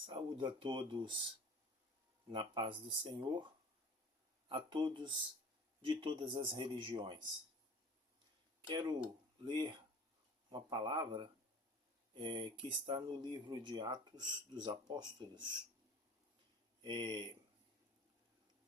Saúdo a todos na paz do Senhor, a todos de todas as religiões. Quero ler uma palavra que está no livro de Atos dos Apóstolos,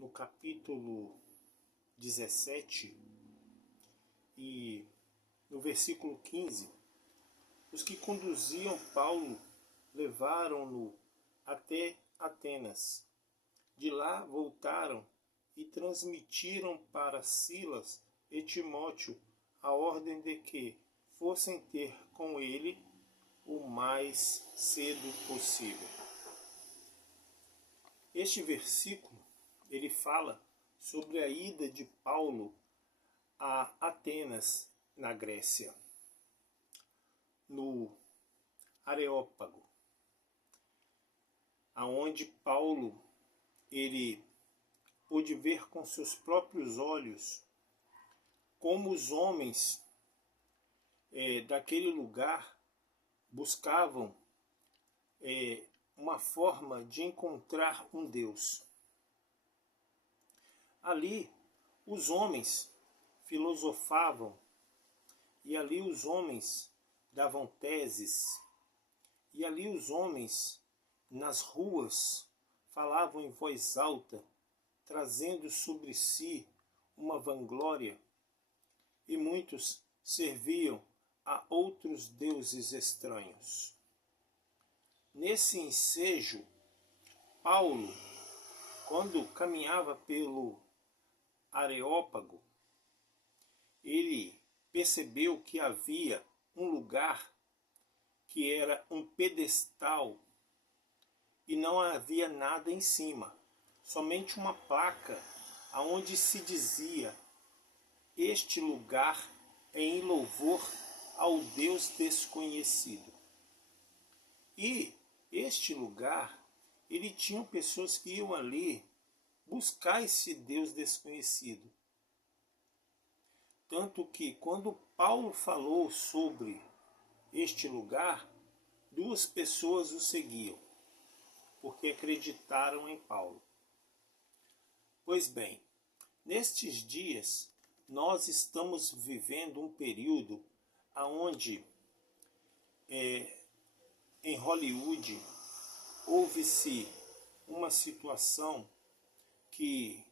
no capítulo 17 e no versículo 15. Os que conduziam Paulo levaram-no até Atenas. De lá voltaram e transmitiram para Silas e Timóteo a ordem de que fossem ter com ele o mais cedo possível. Este versículo, ele fala sobre a ida de Paulo a Atenas, na Grécia, no Areópago, aonde Paulo ele pôde ver com seus próprios olhos como os homens daquele lugar buscavam uma forma de encontrar um Deus. Ali os homens filosofavam, e ali os homens davam teses, e ali os homens nas ruas falavam em voz alta, trazendo sobre si uma vanglória, e muitos serviam a outros deuses estranhos. Nesse ensejo, Paulo, quando caminhava pelo Areópago, ele percebeu que havia um lugar que era um pedestal e não havia nada em cima, somente uma placa aonde se dizia: este lugar é em louvor ao Deus desconhecido. E este lugar, ele tinha pessoas que iam ali buscar esse Deus desconhecido. Tanto que quando Paulo falou sobre este lugar, 2 pessoas o seguiam, porque acreditaram em Paulo. Pois bem, nestes dias nós estamos vivendo um período onde em Hollywood houve-se uma situação que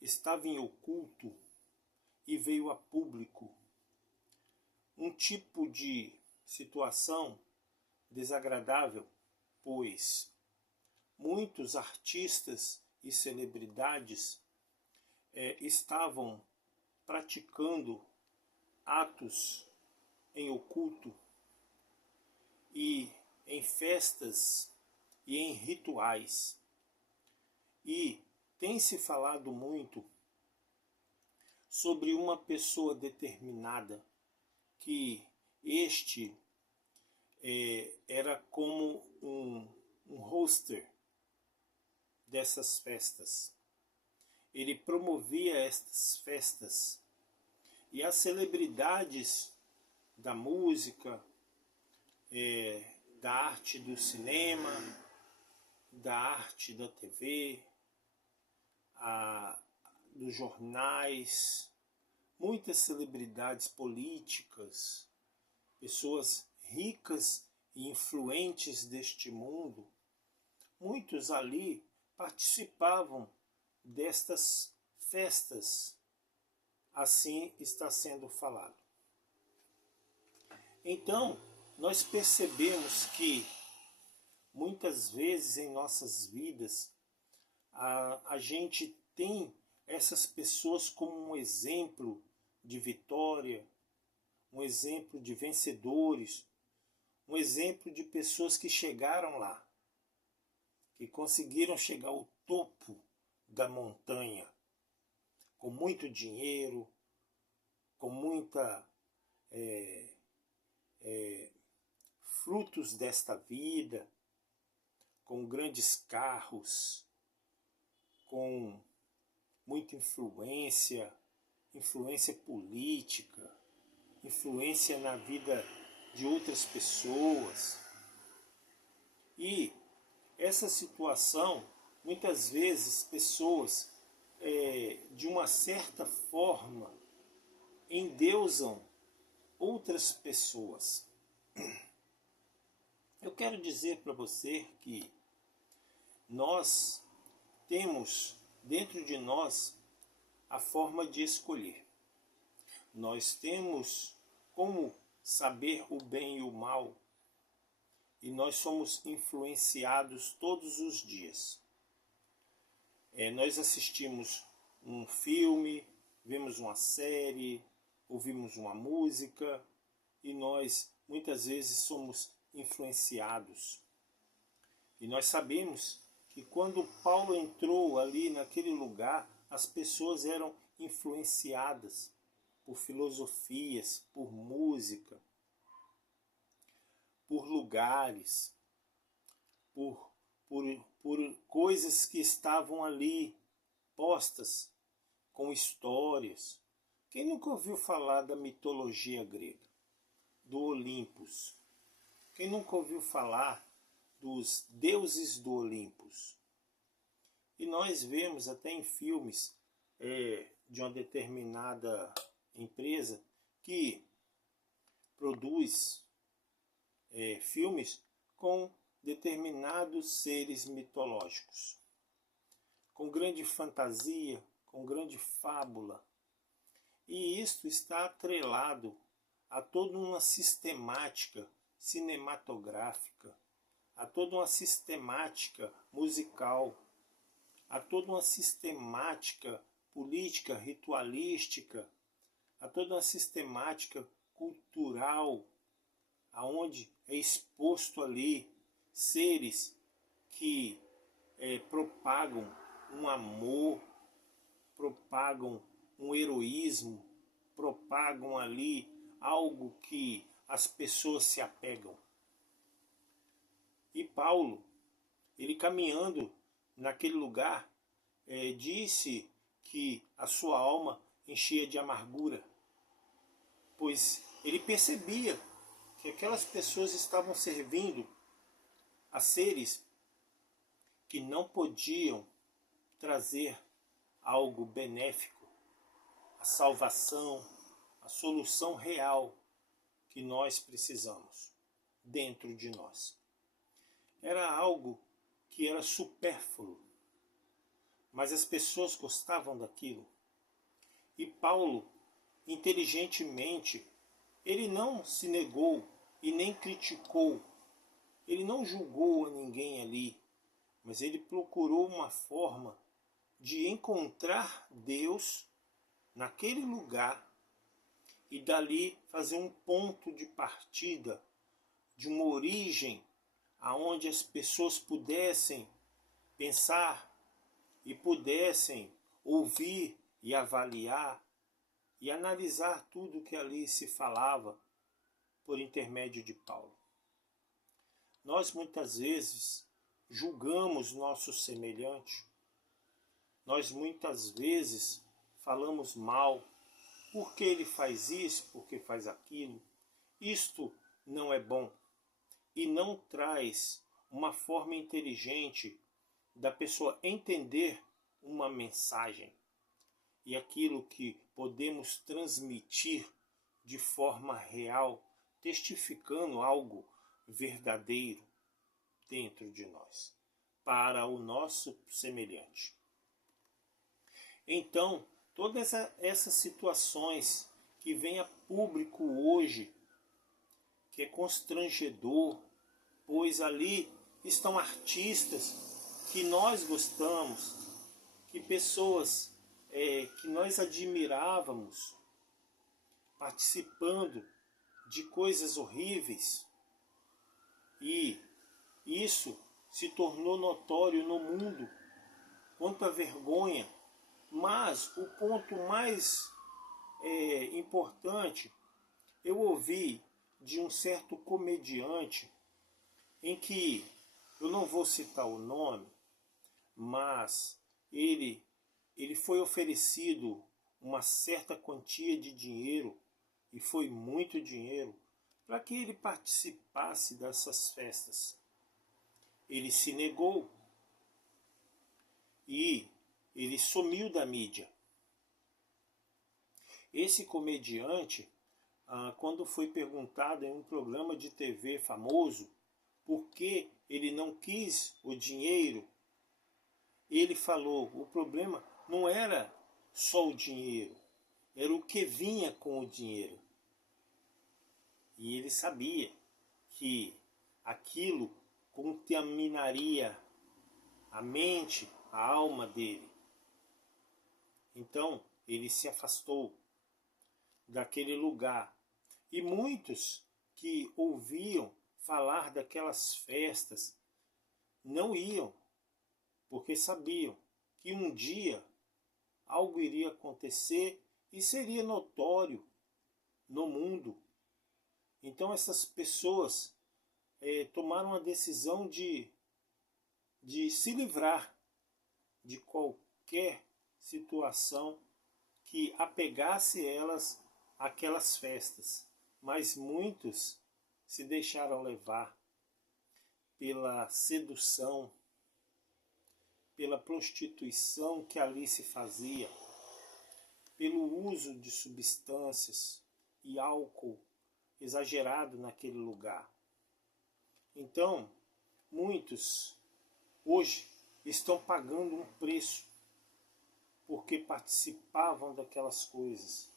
estava em oculto e veio a público, um tipo de situação desagradável, pois muitos artistas e celebridades estavam praticando atos em oculto e em festas e em rituais. E tem se falado muito sobre uma pessoa determinada, que este era como um hoster dessas festas. Ele promovia estas festas, e as celebridades da música, da arte do cinema, da arte da TV, dos jornais, muitas celebridades políticas, pessoas ricas e influentes deste mundo, muitos ali participavam destas festas. Assim está sendo falado. Então, nós percebemos que muitas vezes em nossas vidas a gente tem essas pessoas como um exemplo de vitória, um exemplo de vencedores, um exemplo de pessoas que chegaram lá, que conseguiram chegar ao topo da montanha, com muito dinheiro, com muita frutos desta vida, com grandes carros, com muita influência política, influência na vida de outras pessoas. E essa situação, muitas vezes pessoas, de uma certa forma, endeusam outras pessoas. Eu quero dizer para você que nós temos dentro de nós a forma de escolher. Nós temos como saber o bem e o mal, e nós somos influenciados todos os dias. Nós assistimos um filme, vemos uma série, ouvimos uma música, e nós muitas vezes somos influenciados. E nós sabemos que quando Paulo entrou ali naquele lugar, as pessoas eram influenciadas por filosofias, por música, por lugares, por coisas que estavam ali postas com histórias. Quem nunca ouviu falar da mitologia grega, do Olimpos? Quem nunca ouviu falar dos deuses do Olimpos? E nós vemos até em filmes de uma determinada empresa que produz filmes com determinados seres mitológicos, com grande fantasia, com grande fábula. E isto está atrelado a toda uma sistemática cinematográfica, a toda uma sistemática musical, a toda uma sistemática política, ritualística, a toda uma sistemática cultural, aonde é exposto ali seres que propagam um amor, propagam um heroísmo, propagam ali algo que as pessoas se apegam. E Paulo, ele caminhando naquele lugar, disse que a sua alma enchia de amargura, pois ele percebia que aquelas pessoas estavam servindo a seres que não podiam trazer algo benéfico, a salvação, a solução real que nós precisamos dentro de nós. Era algo que era supérfluo, mas as pessoas gostavam daquilo. E Paulo, inteligentemente, ele não se negou e nem criticou, ele não julgou a ninguém ali, mas ele procurou uma forma de encontrar Deus naquele lugar e dali fazer um ponto de partida, de uma origem aonde as pessoas pudessem pensar e pudessem ouvir e avaliar e analisar tudo que ali se falava por intermédio de Paulo. Nós muitas vezes julgamos nosso semelhante, nós muitas vezes falamos mal, porque ele faz isso, porque faz aquilo. Isto não é bom e não traz uma forma inteligente da pessoa entender uma mensagem e aquilo que podemos transmitir de forma real, testificando algo verdadeiro dentro de nós, para o nosso semelhante. Então, todas essas situações que vêm a público hoje, que é constrangedor, pois ali estão artistas que nós gostamos, que pessoas que nós admirávamos, participando de coisas horríveis, e isso se tornou notório no mundo, quanta vergonha. Mas o ponto mais importante, eu ouvi de um certo comediante, em que, eu não vou citar o nome, mas ele foi oferecido uma certa quantia de dinheiro, e foi muito dinheiro, para que ele participasse dessas festas. ele se negou e ele sumiu da mídia. Esse comediante, quando foi perguntado em um programa de TV famoso por que ele não quis o dinheiro, ele falou: o problema não era só o dinheiro, era o que vinha com o dinheiro. E ele sabia que aquilo contaminaria a mente, a alma dele. Então ele se afastou daquele lugar. E muitos que ouviam falar daquelas festas não iam, porque sabiam que um dia algo iria acontecer e seria notório no mundo. Então essas pessoas tomaram a decisão de se livrar de qualquer situação que apegasse elas àquelas festas. Mas muitos se deixaram levar pela sedução, pela prostituição que ali se fazia, pelo uso de substâncias e álcool exagerado naquele lugar. Então, muitos hoje estão pagando um preço porque participavam daquelas coisas.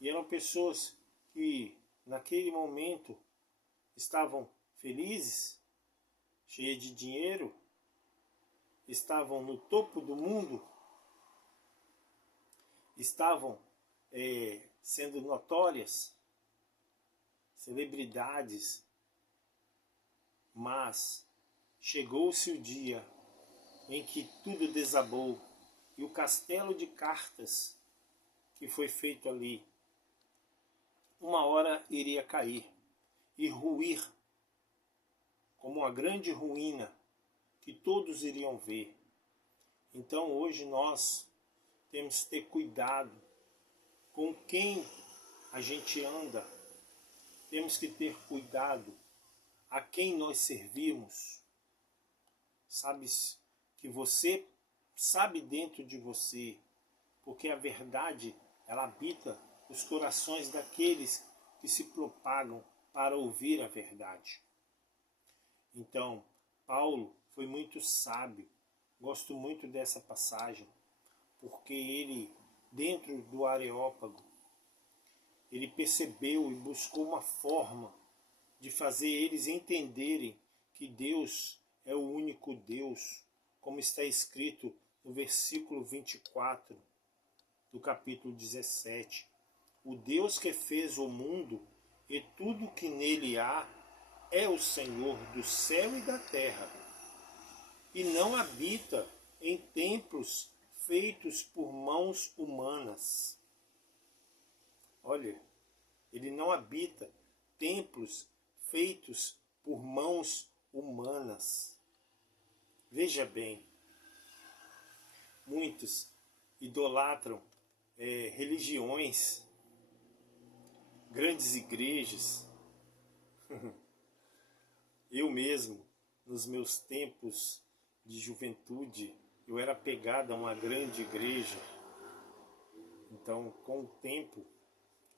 E eram pessoas que naquele momento estavam felizes, cheias de dinheiro, estavam no topo do mundo, estavam sendo notórias, celebridades, mas chegou-se o dia em que tudo desabou e o castelo de cartas que foi feito ali, uma hora iria cair e ruir como uma grande ruína que todos iriam ver. Então hoje nós temos que ter cuidado com quem a gente anda, temos que ter cuidado a quem nós servimos. Sabes que você sabe dentro de você, porque a verdade ela habita os corações daqueles que se propagam para ouvir a verdade. Então, Paulo foi muito sábio. Gosto muito dessa passagem, porque ele, dentro do Areópago, ele percebeu e buscou uma forma de fazer eles entenderem que Deus é o único Deus, como está escrito no versículo 24 do capítulo 17. O Deus que fez o mundo e tudo que nele há é o Senhor do céu e da terra, e não habita em templos feitos por mãos humanas. Olha, ele não habita templos feitos por mãos humanas. Veja bem, muitos idolatram religiões, grandes igrejas. Eu mesmo, nos meus tempos de juventude, eu era apegado a uma grande igreja. Então, com o tempo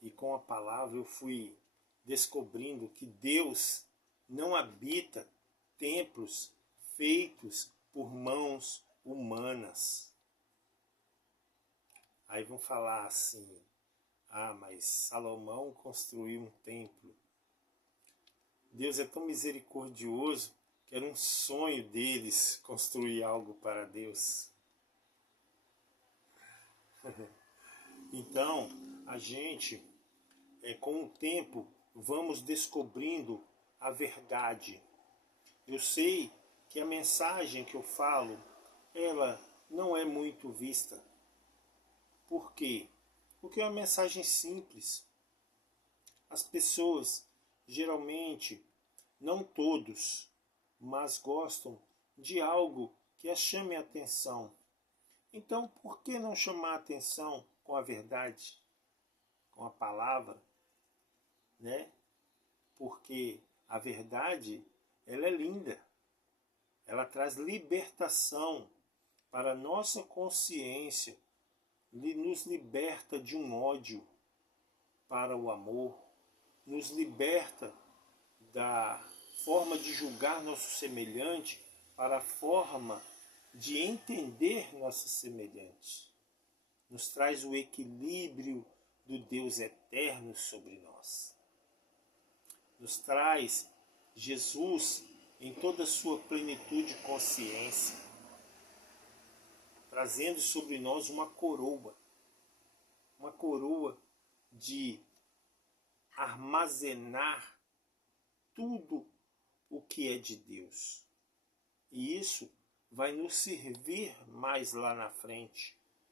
e com a palavra, eu fui descobrindo que Deus não habita templos feitos por mãos humanas. Aí vão falar assim: ah, mas Salomão construiu um templo. Deus é tão misericordioso que era um sonho deles construir algo para Deus. Então, a gente, com o tempo, vamos descobrindo a verdade. Eu sei que a mensagem que eu falo, ela não é muito vista. Por quê? Porque é uma mensagem simples. As pessoas, geralmente, não todos, mas gostam de algo que as chame a atenção. Então, por que não chamar a atenção com a verdade, com a palavra, né? Porque a verdade, ela é linda. traz libertação para a nossa consciência, nos liberta de um ódio para o amor, nos liberta da forma de julgar nosso semelhante para a forma de entender nosso semelhante. Nos traz o equilíbrio do Deus eterno sobre nós. Nos traz Jesus em toda a sua plenitude de consciência, trazendo sobre nós uma coroa de armazenar tudo o que é de Deus. E isso vai nos servir mais lá na frente,